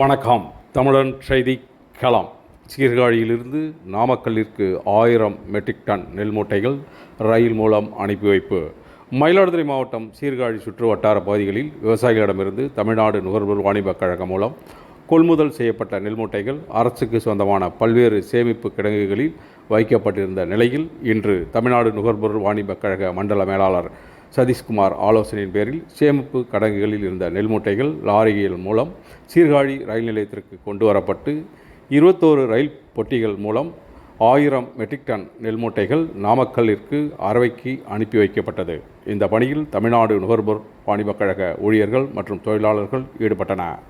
வணக்கம். தமிழன் செய்தி களம். சீர்காழியிலிருந்து நாமக்கல்லிற்கு 1000 மெட்ரிக் டன் நெல் மூட்டைகள் ரயில் மூலம் அனுப்பி வைப்பு. மயிலாடுதுறை மாவட்டம் சீர்காழி சுற்று வட்டார பகுதிகளில் விவசாயிகளிடமிருந்து தமிழ்நாடு நுகர்வோர் வாணிபக் கழகம் மூலம் கொள்முதல் செய்யப்பட்ட நெல் மூட்டைகள் அரசுக்கு சொந்தமான பல்வேறு சேமிப்பு கிடங்குகளில் வைக்கப்பட்டிருந்த நிலையில் இன்று தமிழ்நாடு நுகர்வோர் வாணிபக் கழக மண்டல மேலாளர் சதீஷ்குமார் ஆலோசனையின் பேரில் சேமிப்பு கிடங்குகளில் இருந்த நெல் மூட்டைகள் லாரிகள் மூலம் சீர்காழி ரயில் நிலையத்திற்கு கொண்டு வரப்பட்டு 21 ரயில் பொட்டிகள் மூலம் 1000 மெட்ரிக் டன் நெல் மூட்டைகள் நாமக்கல்லிற்கு அரவைக்கு அனுப்பி வைக்கப்பட்டது. இந்த பணியில் தமிழ்நாடு நுகர்வோர் வாணிபக் கழக ஊழியர்கள் மற்றும் தொழிலாளர்கள் ஈடுபட்டனர்.